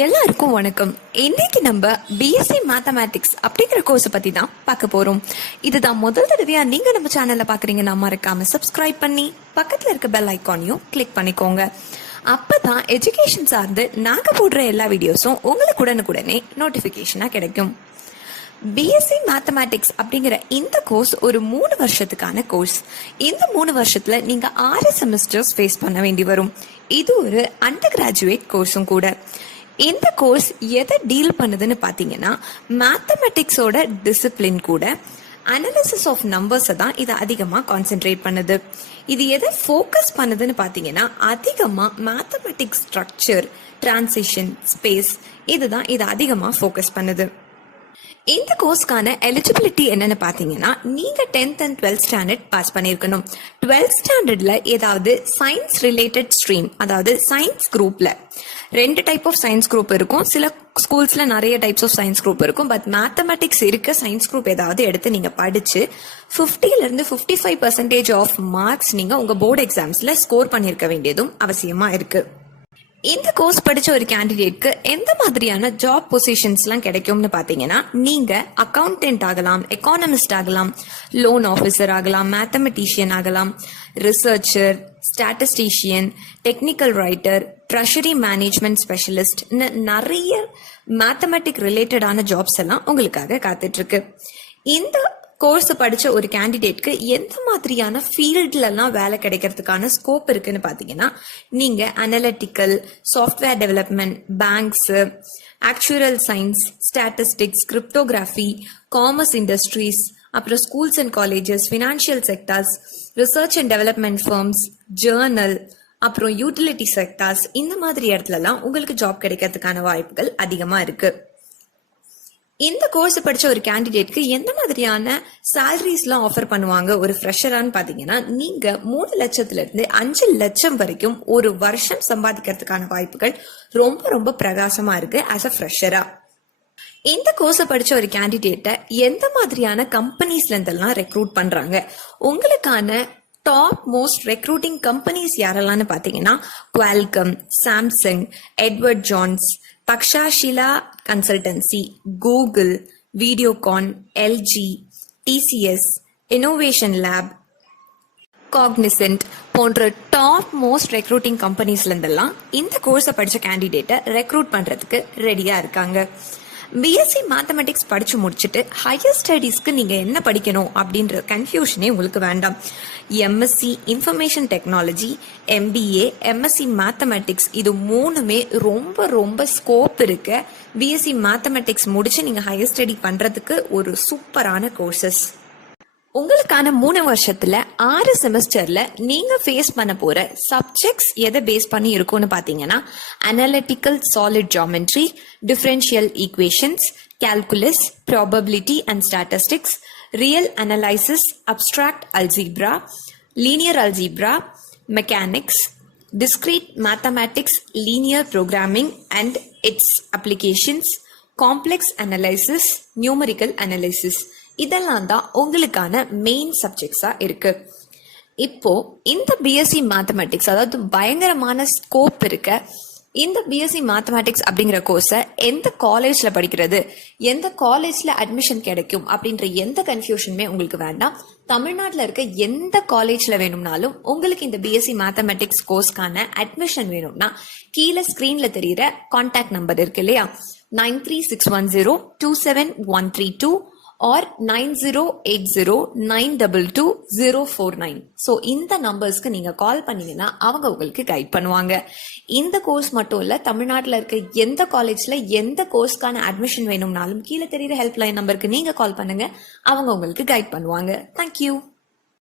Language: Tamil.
எல்லாருக்கும் வணக்கம். இன்னைக்கு நம்ம பிஎஸ்சி மேத்தமேட்டிக்ஸ் அப்படிங்கிற கோர்ஸ் பத்தி தான் பார்க்க போறோம். இதுதான் முதல் தடவையா நீங்க நம்ம சேனல்ல பாக்குறீங்கன்னா மறக்காம சப்ஸ்கிரைப் பண்ணி பக்கத்துல இருக்க பெல் ஐக்கானையும் கிளிக் பண்ணிக்கோங்க. அப்பதான் எஜுகேஷன் சார்ந்து நாங்க போடுற எல்லா வீடியோஸும் உங்களுக்கு உடனுக்குடனே நோட்டிபிகேஷனா கிடைக்கும். பிஎஸ்சி மேத்தமேட்டிக்ஸ் அப்படிங்கிற இந்த கோர்ஸ் ஒரு 3 வருஷத்துக்கான கோர்ஸ். இந்த 3 வருஷத்துல நீங்க 6 செமஸ்டர்ஸ் ஃபேஸ் பண்ண வேண்டி வரும். இது ஒரு அண்டர் கிராஜுவேட் கோர்ஸும் கூட. இந்த கோர்ஸ் எதை டீல் பண்ணுதுன்னு பாத்தீங்கன்னா, மேத்தமெட்டிக்ஸோட டிசிப்ளின் கூட அனாலிசிஸ் ஆஃப் நம்பர்ஸை தான் இதை அதிகமாக கான்சென்ட்ரேட் பண்ணுது. இது எதை ஃபோக்கஸ் பண்ணுதுன்னு பார்த்தீங்கன்னா, அதிகமாக மேத்தமெட்டிக்ஸ் ஸ்ட்ரக்சர், டிரான்சிஷன், ஸ்பேஸ் இதுதான் இதை அதிகமாக ஃபோக்கஸ் பண்ணுது. இந்த கோர்ஸ்க்கான எலிஜிபிலிட்டி என்னன்னு பாத்தீங்கன்னா, நீங்க 10th and 12th standard pass பண்ணிருக்கணும். 12th ஸ்டாண்டர்ட்ல ஏதாவது சயின்ஸ் ரிலேட்டட் ஸ்ட்ரீம், அதாவது சயின்ஸ் குரூப்ல 2 டைப் ஆஃப் சயின்ஸ் குரூப் இருக்கும். சில ஸ்கூல்ஸ்ல நிறைய டைப்ஸ் ஆஃப் சயின்ஸ் குரூப் இருக்கும். பட் மேத்தமெட்டிக்ஸ் இருக்க சயின்ஸ் குரூப் ஏதாவது எடுத்து நீங்க படிச்சு 50% 55% ஆஃப் மார்க்ஸ் நீங்க உங்க போர்டு எக்ஸாம்ஸ்ல ஸ்கோர் பண்ணிருக்க வேண்டியதும் அவசியமா இருக்கு. இந்த கோர்ஸ் படிச்ச ஒரு கேண்டிடேட்க்கு எந்த மாதிரியான ஜாப் பொசிஷன்ஸ்லாம் கிடைக்கும்னு பாத்தீங்கன்னா, நீங்க அக்கௌண்டன்ட் ஆகலாம், எக்கானமிஸ்ட் ஆகலாம், லோன் ஆஃபீஸர் ஆகலாம், மேத்தமெட்டிஷியன் ஆகலாம், researcher, statistician, technical writer, treasury management specialist, நிறைய மேத்தமெட்டிக் ரிலேட்டடான ஜாப்ஸ் எல்லாம் உங்களுக்காக காத்துட்டு இருக்கு. இந்த கோர்ஸ் படிச்ச ஒரு கேண்டிடேட்க்கு எந்த மாதிரியான ஃபீல்ட்ல எல்லாம் வேலை கிடைக்கிறதுக்கான ஸ்கோப் இருக்குன்னு பாத்தீங்கன்னா, நீங்க analytical, software development, banks, actuarial science, statistics, cryptography, commerce industries, அப்புறம் schools and colleges, financial sectors, research and development firms, journal, அப்புறம் யூட்டிலிட்டி செக்டார்ஸ், இந்த மாதிரி இடத்துல எல்லாம் உங்களுக்கு ஜாப் கிடைக்கிறதுக்கான வாய்ப்புகள் அதிகமா இருக்கு. இந்த கோர்ஸ் படிச்ச ஒரு கேண்டிடேட்க்கு எந்த மாதிரியான சேலரிஸ்லாம் ஆஃபர் பண்ணுவாங்க ஒரு ஃப்ரெஷரான்னு பாத்தீங்கன்னா, நீங்க 3 லட்சத்துல இருந்து 5 லட்சம் வரைக்கும் ஒரு வருஷம் சம்பாதிக்கிறதுக்கான வாய்ப்புகள் ரொம்ப ரொம்ப பிரகாசமா இருக்கு ஆஸ் அ ஃப்ரெஷரா. இந்த கோர்ஸ் படிச்ச ஒரு கேண்டிடேட்டை எந்த மாதிரியான கம்பெனிஸ்ல இருந்தெல்லாம் ரெக்ரூட் பண்றாங்க, உங்களுக்கான டாப் மோஸ்ட் ரெக்ரூட்டிங் கம்பெனிஸ் யாரெல்லாம்னு பாத்தீங்கன்னா, Qualcomm, Samsung, Edward Jones, Takshashila consultancy, Google, Videocon, LG, TCS, innovation lab, Cognizant போன்ற டாப் மோஸ்ட் ரெக்ரூட்டிங் கம்பெனிஸ்ல இருந்தெல்லாம் இந்த கோர்ஸை படிச்ச கேண்டிடேட்டை ரெக்ரூட் பண்றதுக்கு ரெடியா இருக்காங்க. பிஎஸ்சி மேத்தமெட்டிக்ஸ் படிச்சு முடிச்சுட்டு ஹையர் ஸ்டடீஸ்க்கு நீங்க என்ன படிக்கணும் அப்படின்ற கன்ஃபியூஷனே உங்களுக்கு வேண்டாம். MSc information technology, MBA, MSc mathematics இது 3மே ரொம்ப ரொம்ப ஸ்கோப் இருக்க பிஎஸ்சி மேத்தமெட்டிக்ஸ் முடிச்சு நீங்க ஹையர் ஸ்டடி பண்றதுக்கு ஒரு சூப்பரான கோர்சஸ். உங்களுக்கான 3 வருஷத்துல 6 செமஸ்டர்ல நீங்க ஃபேஸ் பண்ண போற சப்ஜெக்ட்ஸ் எதை பேஸ் பண்ணி இருக்கும்னு பாத்தீங்கன்னா, analytical solid geometry, differential equations, calculus, probability and statistics, real analysis, abstract algebra, linear algebra, mechanics, discrete mathematics, linear programming and its applications, complex analysis, numerical analysis இதெல்லாம் தான் உங்களுக்கான மெயின் சப்ஜெக்ட்ஸா இருக்கு. இப்போ இந்த பிஎஸ்சி மேத்தமெட்டிக்ஸ், அதாவது பயங்கரமான ஸ்கோப் இருக்க இந்த பிஎஸ்சி மேத்தமெட்டிக்ஸ் அப்படிங்கிற கோர்ஸை எந்த காலேஜ்ல படிக்கிறது, எந்த காலேஜ்ல அட்மிஷன் கிடைக்கும் அப்படின்ற எந்த கன்ஃபியூஷனுமே உங்களுக்கு வேண்டாம். தமிழ்நாட்டில் இருக்க எந்த காலேஜ்ல வேணும்னாலும் உங்களுக்கு இந்த பிஎஸ்சி மேத்தமெட்டிக்ஸ் கோர்ஸ்க்கான அட்மிஷன் வேணும்னா, கீழே ஸ்கிரீன்ல தெரியுற கான்டாக்ட் நம்பர் இருக்கு இல்லையா, 9361027132 or 9080922049. ஸோ இந்த நம்பர்ஸ்க்கு நீங்க கால் பண்ணீங்கன்னா அவங்க உங்களுக்கு கைட் பண்ணுவாங்க. இந்த கோர்ஸ் மட்டும் இல்ல, தமிழ்நாட்டில் இருக்க எந்த காலேஜ்ல எந்த கோர்ஸ்க்கான அட்மிஷன் வேணும்னாலும் கீழே தெரியுற ஹெல்ப்லைன் நம்பருக்கு நீங்க கால் பண்ணுங்க, அவங்க உங்களுக்கு கைட் பண்ணுவாங்க. தேங்க்யூ.